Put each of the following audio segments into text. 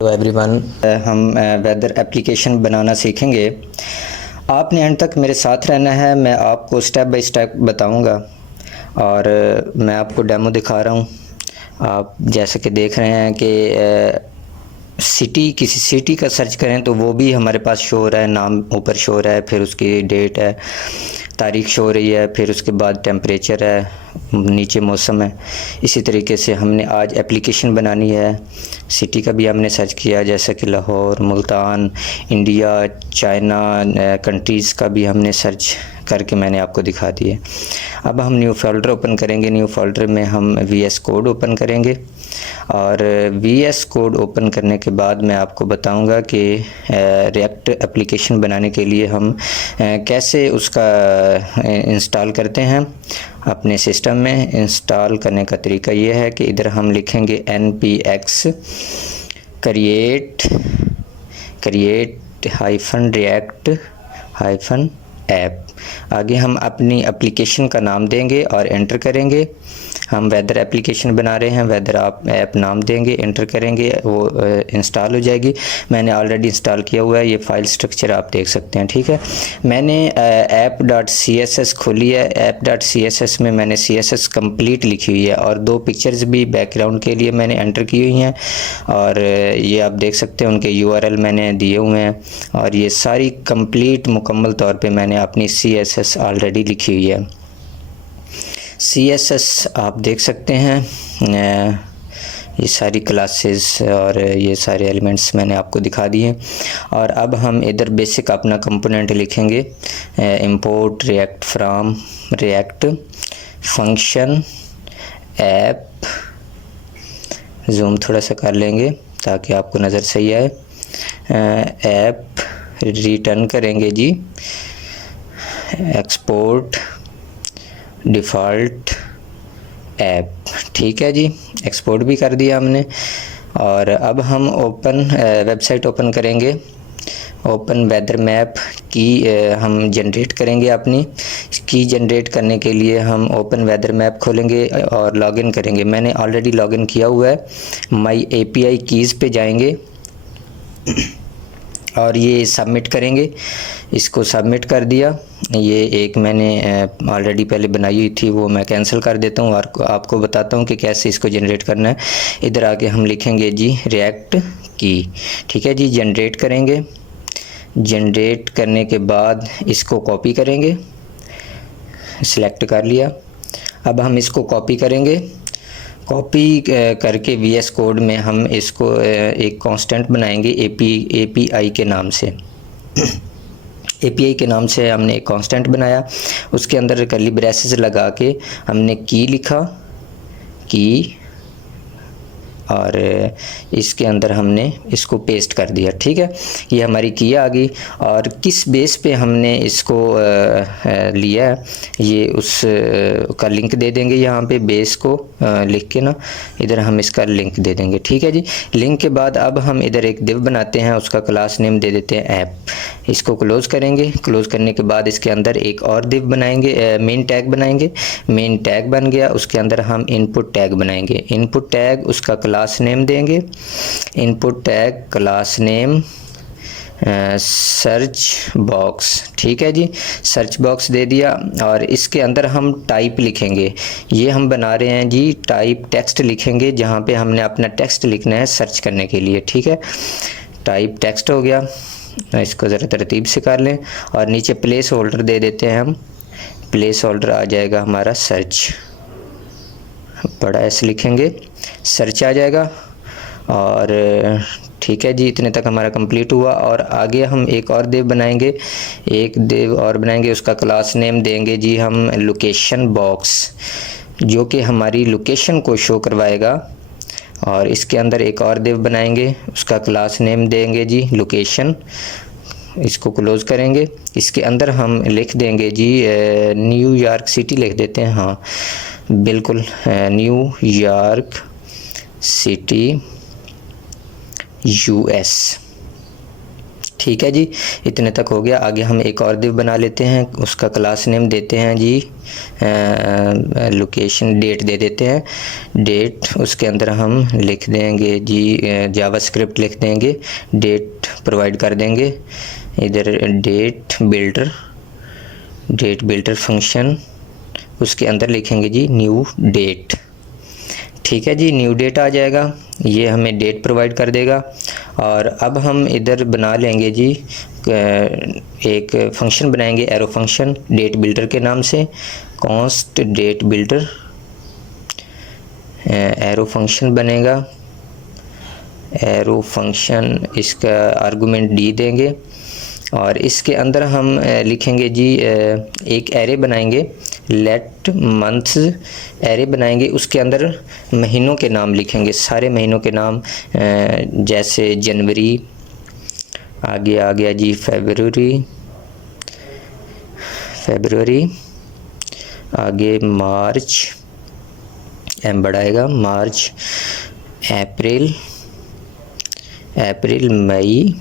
Hello everyone, हम weather application बनाना सीखेंगे। आपने एंड तक मेरे साथ रहना है। मैं आपको स्टेप बाय स्टेप बताऊंगा और मैं आपको डेमो दिखा रहा हूं। आप जैसे कि देख रहे हैं कि सिटी, किसी सिटी का सर्च करें तो वो भी हमारे पास शो हो रहा है, नाम ऊपर शो हो रहा है, फिर उसकी डेट है, तारीख शो हो रही है, फिर उसके बाद टेम्परेचर है, नीचे मौसम है। इसी तरीके से हमने आज एप्लीकेशन बनानी है। सिटी का भी हमने सर्च किया, जैसे कि Lahore, Multan, India, China countries का भी हमने सर्च करके मैंने आपको दिखा दिए। अब हम न्यू फोल्डर ओपन करेंगे। न्यू फोल्डर में हम वीएस कोड ओपन करेंगे और वीएस कोड ओपन करने के बाद मैं आपको बताऊंगा कि रिएक्ट एप्लीकेशन बनाने के लिए हम कैसे उसका इंस्टॉल करते हैं अपने सिस्टम में। इंस्टॉल करने का तरीका ये है कि इधर हम लिखेंगे npx create hyphen react hyphen app. आगे हम अपनी एप्लीकेशन का नाम देंगे और एंटर करेंगे। हम वेदर एप्लीकेशन बना रहे हैं, वेदर आप ऐप नाम देंगे, एंटर करेंगे, वो इंस्टॉल हो जाएगी। मैंने ऑलरेडी इंस्टॉल किया हुआ है, ये फाइल स्ट्रक्चर आप देख सकते हैं। ठीक है, मैंने app.css खोली है। app.css में मैंने css कंप्लीट लिखी हुई है और 2 पिक्चर्स भी बैकग्राउंड के लिए मैंने एंटर की हुई हैं और ये आप देख सकते हैं, उनके URL मैंने दिए हुए हैं और ये सारी कंप्लीट मुकम्मल तौर पे मैंने अपनी CSS ऑलरेडी लिखी हुई है। CSS आप देख सकते हैं, ये सारी क्लासेस और ये सारे एलिमेंट्स मैंने आपको दिखा दिए। और अब हम इधर बेसिक अपना कंपोनेंट लिखेंगे, import react from react function app. Zoom थोड़ा सा कर लेंगे ताकि आपको नज़र सही आए। ऐप रिटर्न करेंगे जी, एक्सपोर्ट डिफ़ॉल्ट ऐप। ठीक है जी, एक्सपोर्ट भी कर दिया हमने। और अब हम वेबसाइट ओपन करेंगे। ओपन वेदर मैप की हम जनरेट करेंगे। अपनी की जनरेट करने के लिए हम ओपन वेदर मैप खोलेंगे और लॉगिन करेंगे। मैंने ऑलरेडी लॉगिन किया हुआ है। माई API कीज़ पे जाएंगे और ये सबमिट करेंगे। इसको सबमिट कर दिया। ये एक मैंने ऑलरेडी पहले बनाई हुई थी, वो मैं कैंसिल कर देता हूँ और आपको बताता हूँ कि कैसे इसको जनरेट करना है। इधर आके हम लिखेंगे जी रिएक्ट की। ठीक है जी, जनरेट करेंगे। जनरेट करने के बाद इसको कॉपी करेंगे, सिलेक्ट कर लिया। अब हम इसको कॉपी करेंगे। कॉपी करके VS कोड में हम इसको एक कांस्टेंट बनाएंगे API के नाम से। API के नाम से हमने एक कांस्टेंट बनाया, उसके अंदर कर्ली ब्रेसेस लगा के हमने की लिखा, की, और इसके अंदर हमने इसको पेस्ट कर दिया। ठीक है, ये हमारी की आ गई। और किस बेस पे हमने इसको लिया है, ये उस का लिंक दे देंगे यहाँ पे। बेस को लिख के ना इधर हम इसका लिंक दे देंगे। ठीक है जी, लिंक के बाद अब हम इधर एक दिव बनाते हैं, उसका क्लास नेम दे देते हैं ऐप। इसको क्लोज़ करेंगे। क्लोज़ करने के बाद इसके अंदर एक और दिव बनाएंगे, मेन टैग बनाएंगे। मेन टैग बन गया, उसके अंदर हम इनपुट टैग बनाएंगे। इनपुट टैग उसका क्लास नेम देंगे। Input tag class name search box. ठीक है जी, सर्च बॉक्स दे दिया और इसके अंदर हम टाइप लिखेंगे। ये हम बना रहे हैं जी टाइप टेक्स्ट लिखेंगे, जहाँ पे हमने अपना टेक्स्ट लिखना है सर्च करने के लिए। ठीक है, टाइप टेक्स्ट हो गया। इसको ज़रा तरतीब से कर लें और नीचे प्लेस होल्डर दे देते हैं हम। प्लेस होल्डर आ जाएगा हमारा सर्च, बड़ा S लिखेंगे, सर्च आ जाएगा। और ठीक है जी, इतने तक हमारा कंप्लीट हुआ। और आगे हम एक और दिव बनाएंगे, एक दिव और बनाएंगे, उसका क्लास नेम देंगे जी हम लोकेशन बॉक्स, जो कि हमारी लोकेशन को शो करवाएगा। और इसके अंदर एक और दिव बनाएंगे, उसका क्लास नेम देंगे जी लोकेशन। इसको क्लोज़ करेंगे। इसके अंदर हम लिख देंगे जी न्यूयॉर्क सिटी लिख देते हैं। हाँ बिल्कुल, न्यूयॉर्क सिटी US। ठीक है जी, इतने तक हो गया। आगे हम एक और दिव बना लेते हैं, उसका क्लास नेम देते हैं जी लोकेशन, डेट दे देते हैं डेट। उसके अंदर हम लिख देंगे जी जावास्क्रिप्ट लिख देंगे, डेट प्रोवाइड कर देंगे इधर, डेट बिल्डर फंक्शन, उसके अंदर लिखेंगे जी न्यू डेट। ठीक है जी, न्यू डेट आ जाएगा, ये हमें डेट प्रोवाइड कर देगा। और अब हम इधर बना लेंगे जी एक फंक्शन बनाएंगे, एरो फंक्शन डेट बिल्डर के नाम से, const date builder arrow function बनेगा। एरो फंक्शन, इसका आर्गुमेंट डी देंगे और इसके अंदर हम लिखेंगे जी एक एरे बनाएंगे, लेट मंथ्स एरे बनाएंगे। उसके अंदर महीनों के नाम लिखेंगे, सारे महीनों के नाम, जैसे जनवरी, आगे आ गया जी फरवरी, आगे मार्च, एम बढ़ाएगा, मार्च, अप्रैल, मई,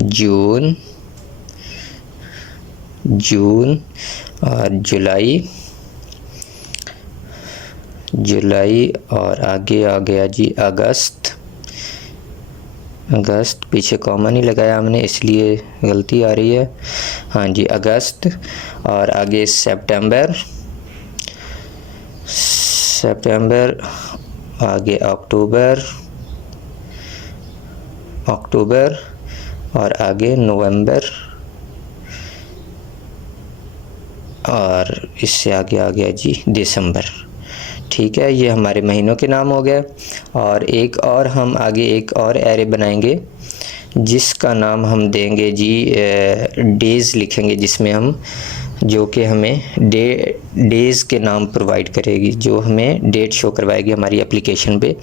जून और जुलाई और आगे आ गया जी अगस्त, पीछे कॉमा नहीं लगाया हमने इसलिए गलती आ रही है, हाँ जी अगस्त। और आगे सितंबर, आगे अक्टूबर और आगे नवंबर और इससे आगे आ गया जी दिसंबर। ठीक है, ये हमारे महीनों के नाम हो गए। और एक और हम आगे एक और एरे बनाएंगे जिसका नाम हम देंगे जी डेज़ लिखेंगे, जिसमें हम जो कि हमें डेज़ के नाम प्रोवाइड करेगी, जो हमें डेट शो करवाएगी हमारी एप्लीकेशन पे।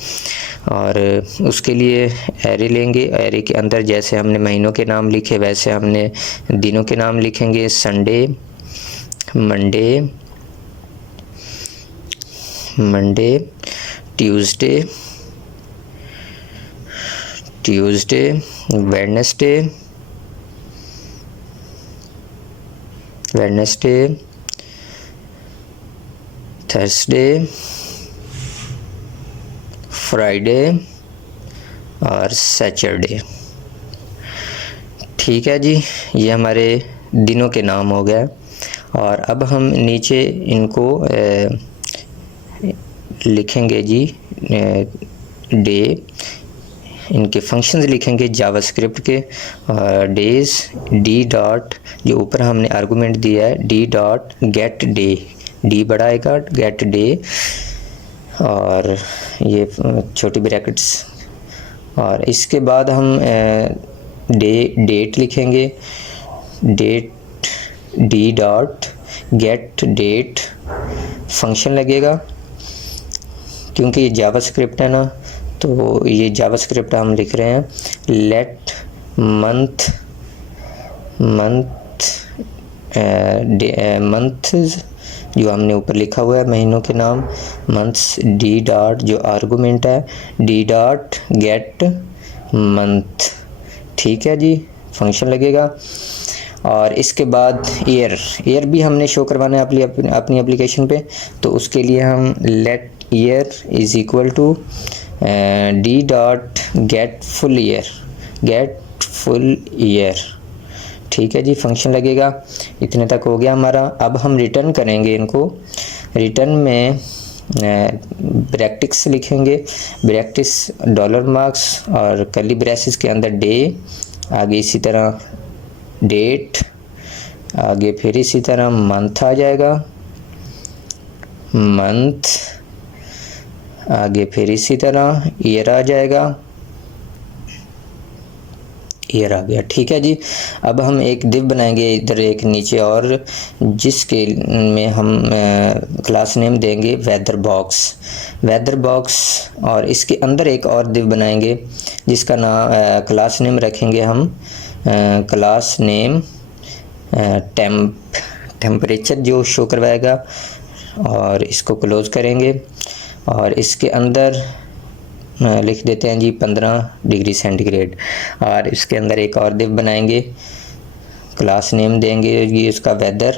और उसके लिए एरे लेंगे, एरे के अंदर जैसे हमने महीनों के नाम लिखे वैसे हमने दिनों के नाम लिखेंगे, Sunday, Monday, Tuesday, Wednesday, Thursday, Friday और सैटरडे। ठीक है जी, ये हमारे दिनों के नाम हो गए। और अब हम नीचे इनको लिखेंगे जी डे, इनके फंक्शंस लिखेंगे जावास्क्रिप्ट के, डेज डी डॉट, जो ऊपर हमने आर्गुमेंट दिया है D dot gate day, D बढ़ाएगा गेट डे, और ये छोटी ब्रैकेट्स। और इसके बाद हम डेट लिखेंगे, date D dot get date function लगेगा, क्योंकि ये जावास्क्रिप्ट है ना, तो ये जावास्क्रिप्ट हम लिख रहे हैं। लेट मंथ जो हमने ऊपर लिखा हुआ है महीनों के नाम, मंथ्स डी डॉट जो आर्गुमेंट है डी डॉट गेट मंथ। ठीक है जी, फंक्शन लगेगा। और इसके बाद ईयर भी हमने शो करवाना है अपनी एप्लीकेशन पे, तो उसके लिए हम let year is equal to D dot get full year. ठीक है जी, फंक्शन लगेगा। इतने तक हो गया हमारा। अब हम रिटर्न करेंगे इनको, रिटर्न में ब्रैकेट्स लिखेंगे, ब्रैकेट्स $, और कर्ली ब्रेसेस के अंदर डे, आगे इसी तरह डेट, आगे फिर इसी तरह मंथ आ जाएगा, मंथ, आगे फिर इसी तरह ईयर आ जाएगा, ईयर आ गया। ठीक है जी, अब हम एक दिव बनाएंगे इधर एक नीचे और, जिसके में हम क्लास नेम देंगे वेदर बॉक्स, और इसके अंदर एक और दिव बनाएंगे जिसका नाम क्लास नेम रखेंगे हम क्लास नेम टेम्परेचर जो शो करवाएगा, और इसको क्लोज करेंगे। और इसके अंदर लिख देते हैं जी 15 डिग्री सेंटीग्रेड। और इसके अंदर एक और दिव बनाएंगे, क्लास नेम देंगे ये उसका वेदर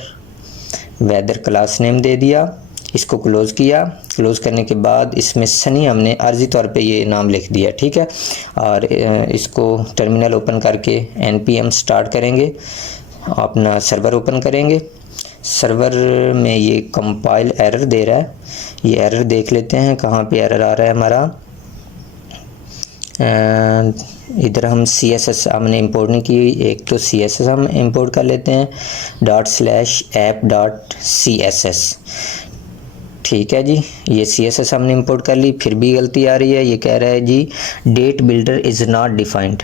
क्लास नेम दे दिया। इसको क्लोज़ किया। क्लोज़ करने के बाद इसमें सनी हमने अर्जी तौर पे ये नाम लिख दिया, ठीक है। और इसको टर्मिनल ओपन करके npm स्टार्ट करेंगे, अपना सर्वर ओपन करेंगे। सर्वर में ये कंपाइल एरर दे रहा है, ये एरर देख लेते हैं कहाँ पे एरर आ रहा है हमारा। इधर हम CSS हमने इंपोर्ट नहीं की, एक तो CSS हम इंपोर्ट कर लेते हैं ./app.css, ठीक है जी। ये CSS हमने इंपोर्ट कर ली, फिर भी गलती आ रही है। ये कह रहा है जी date builder is not defined.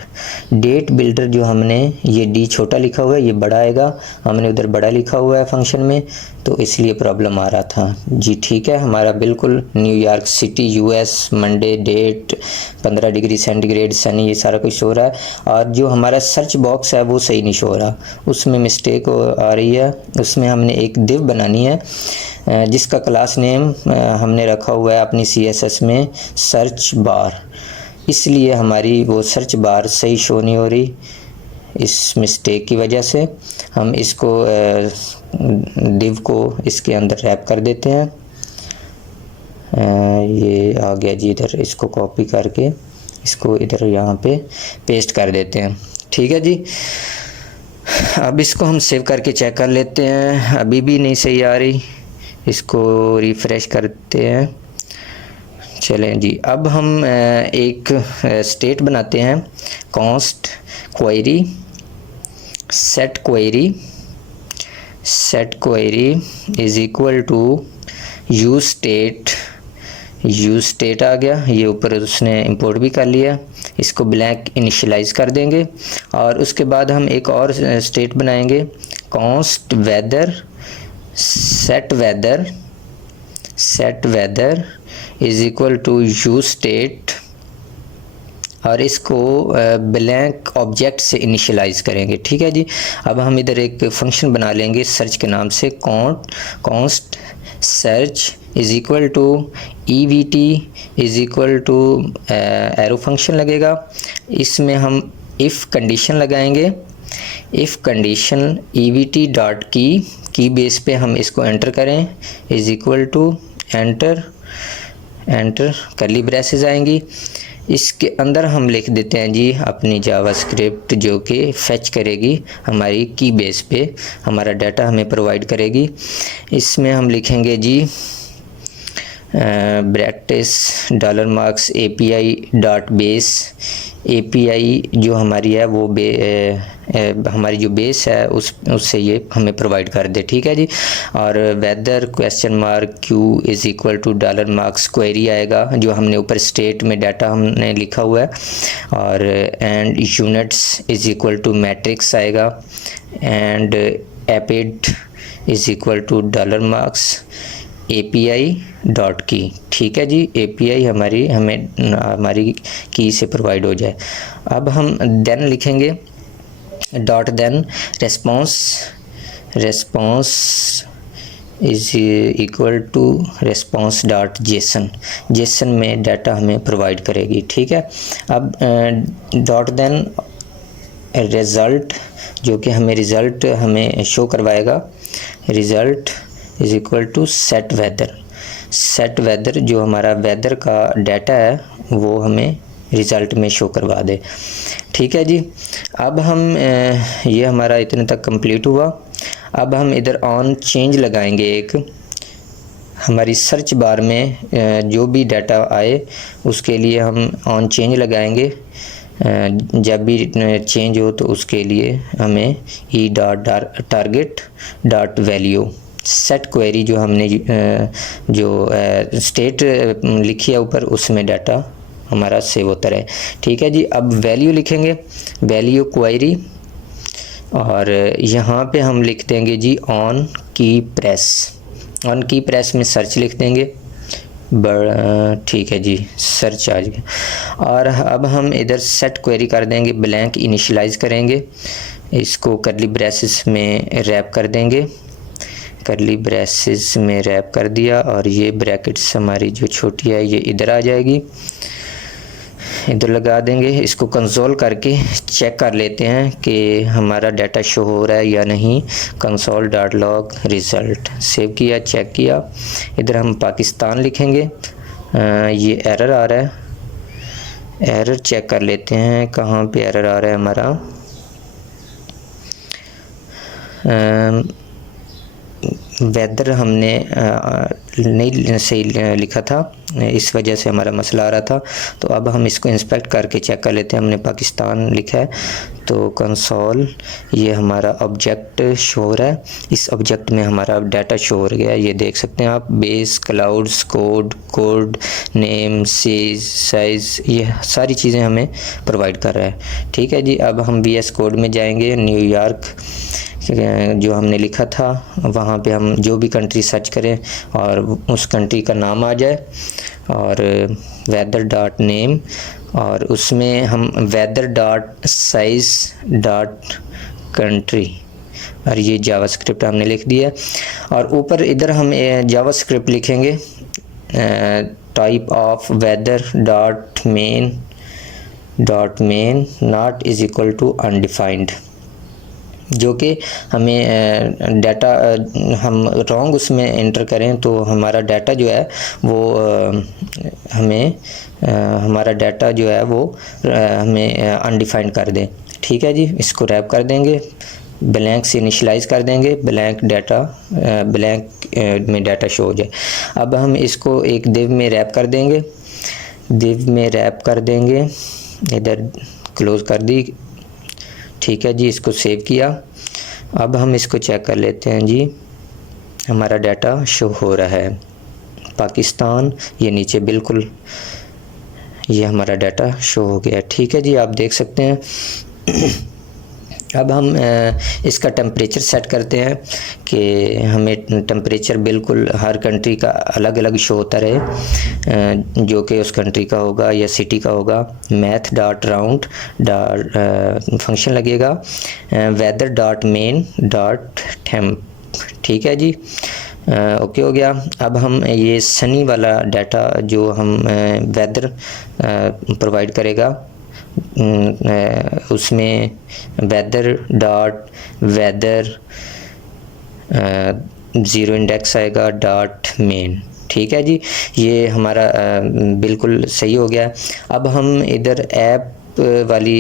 Date builder जो हमने ये डी छोटा लिखा हुआ है, ये बड़ा आएगा, हमने उधर बड़ा लिखा हुआ है फंक्शन में, तो इसलिए प्रॉब्लम आ रहा था जी। ठीक है, हमारा बिल्कुल New York city US Monday date 15 degree centigrade sunny ये सारा कुछ हो रहा है। और जो हमारा सर्च बॉक्स है वो सही नहीं शो हो रहा, उसमें मिस्टेक आ रही है। उसमें हमने एक दिव बनानी है जिसका क्लास नेम हमने रखा हुआ है अपनी CSS में सर्च बार, इसलिए हमारी वो सर्च बार सही शो नहीं हो रही। इस मिस्टेक की वजह से हम इसको दिव को इसके अंदर रैप कर देते हैं। ये आ गया जी, इधर इसको कॉपी करके इसको इधर यहाँ पे पेस्ट कर देते हैं, ठीक है जी। अब इसको हम सेव करके चेक कर लेते हैं, अभी भी नहीं सही आ रही, इसको रिफ़्रेश करते हैं। चलें जी, अब हम एक स्टेट बनाते हैं, const query set query is equal to use state आ गया, ये ऊपर उसने इंपोर्ट भी कर लिया। इसको ब्लैंक इनिशियलाइज कर देंगे और उसके बाद हम एक और स्टेट बनाएंगे, const weather set weather is equal to use state, और इसको ब्लैंक ऑब्जेक्ट से इनिशियलाइज करेंगे, ठीक है जी। अब हम इधर एक फंक्शन बना लेंगे सर्च के नाम से, const search is equal to EVT is equal to arrow function लगेगा। इसमें हम इफ़ कंडीशन लगाएंगे, if condition EVT dot key base पे हम इसको एंटर करें, is equal to enter curly braces आएंगी। इसके अंदर हम लिख देते हैं जी अपनी जावास्क्रिप्ट जो कि फेच करेगी हमारी की बेस पे, हमारा डाटा हमें प्रोवाइड करेगी। इसमें हम लिखेंगे जी brackets $marks API dot base, API जो हमारी है वो हमारी जो बेस है उससे ये हमें प्रोवाइड कर दे, ठीक है जी। और weather $Q is equal to $marks query आएगा जो हमने ऊपर स्टेट में डाटा हमने लिखा हुआ है, और and units is equal to matrix आएगा, and appid is equal to $marks API dot key, ठीक है जी। API हमारी की से प्रोवाइड हो जाए। अब हम देन लिखेंगे dot then response is equal to response dot JSON में डाटा हमें प्रोवाइड करेगी, ठीक है। अब डॉट देन रिज़ल्ट जो कि हमें रिज़ल्ट हमें शो करवाएगा, result is equal to set weather जो हमारा वेदर का डाटा है वो हमें रिज़ल्ट में शो करवा दे, ठीक है जी। अब हम ये हमारा इतने तक कंप्लीट हुआ। अब हम इधर ऑन चेंज लगाएंगे, एक हमारी सर्च बार में जो भी डाटा आए उसके लिए हम ऑन चेंज लगाएंगे। जब भी चेंज हो तो उसके लिए हमें e.target.value सेट क्वेरी जो हमने जो स्टेट लिखी है ऊपर उसमें डाटा हमारा सेव होता रहे, ठीक है जी। अब वैल्यू लिखेंगे, वैल्यू क्वेरी, और यहाँ पे हम लिख देंगे जी ऑन की प्रेस में सर्च लिख देंगे, ठीक है जी, सर्च आ गया। और अब हम इधर सेट क्वेरी कर देंगे, ब्लैंक इनिशियलाइज करेंगे, इसको करली ब्रेसेस में रैप कर देंगे, करली ब्रेसेस में रैप कर दिया, और ये ब्रैकेट्स हमारी जो छोटी है ये इधर आ जाएगी। इधर लगा देंगे। इसको कंसोल करके चेक कर लेते हैं कि हमारा डाटा शो हो रहा है या नहीं। Console dot log result save किया, चेक किया। इधर हम पाकिस्तान लिखेंगे। ये एरर आ रहा है, एरर चेक कर लेते हैं कहाँ पे एरर आ रहा है हमारा। वेदर हमने नहीं सही लिखा था, इस वजह से हमारा मसला आ रहा था। तो अब हम इसको इंस्पेक्ट करके चेक कर लेते हैं। हमने पाकिस्तान लिखा है तो कंसोल, ये हमारा ऑब्जेक्ट शो हो रहा है। इस ऑब्जेक्ट में हमारा डाटा शो हो गया है, ये देख सकते हैं आप। Base, clouds, code name, size, ये सारी चीज़ें हमें प्रोवाइड कर रहा है। ठीक है जी। अब हम VS कोड में जाएंगे। न्यूयॉर्क जो हमने लिखा था वहाँ पे हम जो भी कंट्री सर्च करें और उस कंट्री का नाम आ जाए, और वेदर डॉट नेम, और उसमें हम weather dot sys dot country, और ये जावास्क्रिप्ट हमने लिख दिया। और ऊपर इधर हम जावास्क्रिप्ट लिखेंगे, type of weather dot main not is equal to undefined, जो कि हमें डाटा हम रॉन्ग उसमें एंटर करें तो हमारा डाटा जो है वो हमारा डाटा जो है वो हमें अनडिफाइंड कर दें। ठीक है जी। इसको रैप कर देंगे, ब्लैंक से इनिशलाइज कर देंगे, ब्लैंक में डाटा शो हो जाए। अब हम इसको एक दिव में रैप कर देंगे, इधर क्लोज कर दी। ठीक है जी। इसको सेव किया। अब हम इसको चेक कर लेते हैं जी, हमारा डाटा शो हो रहा है पाकिस्तान, ये नीचे बिल्कुल ये हमारा डाटा शो हो गया। ठीक है जी। आप देख सकते हैं। अब हम इसका टेम्परेचर सेट करते हैं कि हमें टेम्परेचर बिल्कुल हर कंट्री का अलग अलग शो होता रहे, जो कि उस कंट्री का होगा या सिटी का होगा। Math dot round dot function लगेगा, weather dot main dot temp. ठीक है जी। ओके हो गया। अब हम ये सनी वाला डाटा जो हम वेदर प्रोवाइड करेगा, उसमें वेदर ज़ीरो इंडेक्स आएगा डॉट मेन। ठीक है जी। ये हमारा बिल्कुल सही हो गया। अब हम इधर ऐप वाली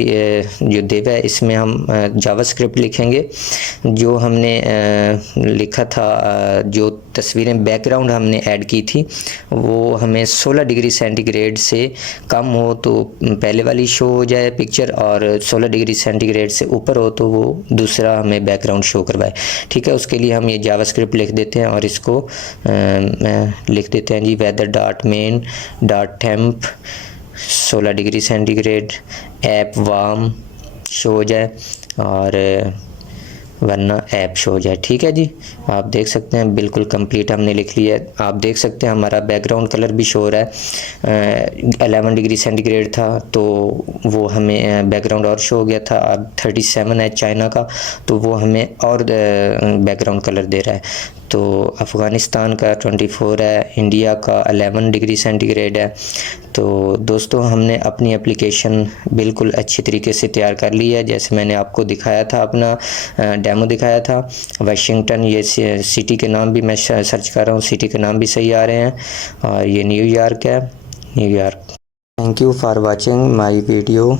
जो दिव है इसमें हम जावास्क्रिप्ट लिखेंगे, जो हमने लिखा था, जो तस्वीरें बैकग्राउंड हमने ऐड की थी वो हमें 16 डिग्री सेंटीग्रेड से कम हो तो पहले वाली शो हो जाए पिक्चर, और 16 डिग्री सेंटीग्रेड से ऊपर हो तो वो दूसरा हमें बैकग्राउंड शो करवाए। ठीक है। उसके लिए हम ये जावास्क्रिप्ट लिख देते हैं और इसको लिख देते हैं जी, weather dot main dot temp 16 degree centigrade ऐप वार्म शो हो जाए, और वरना ऐप शो हो जाए। ठीक है जी। आप देख सकते हैं बिल्कुल कंप्लीट हमने लिख लिया है। आप देख सकते हैं हमारा बैकग्राउंड कलर भी शो हो रहा है। 11 डिग्री सेंटीग्रेड था तो वो हमें बैकग्राउंड और शो हो गया था। अब 37 है चाइना का तो वो हमें और बैकग्राउंड कलर दे रहा है। तो अफ़गानिस्तान का 24 है, इंडिया का 11 डिग्री सेंटीग्रेड है। तो दोस्तों हमने अपनी एप्लीकेशन बिल्कुल अच्छी तरीके से तैयार कर ली है, जैसे मैंने आपको दिखाया था, अपना डेमो दिखाया था। वाशिंगटन, ये सिटी के नाम भी मैं सर्च कर रहा हूँ, सिटी के नाम भी सही आ रहे हैं, और ये न्यूयॉर्क है, New York. Thank you for watching my video.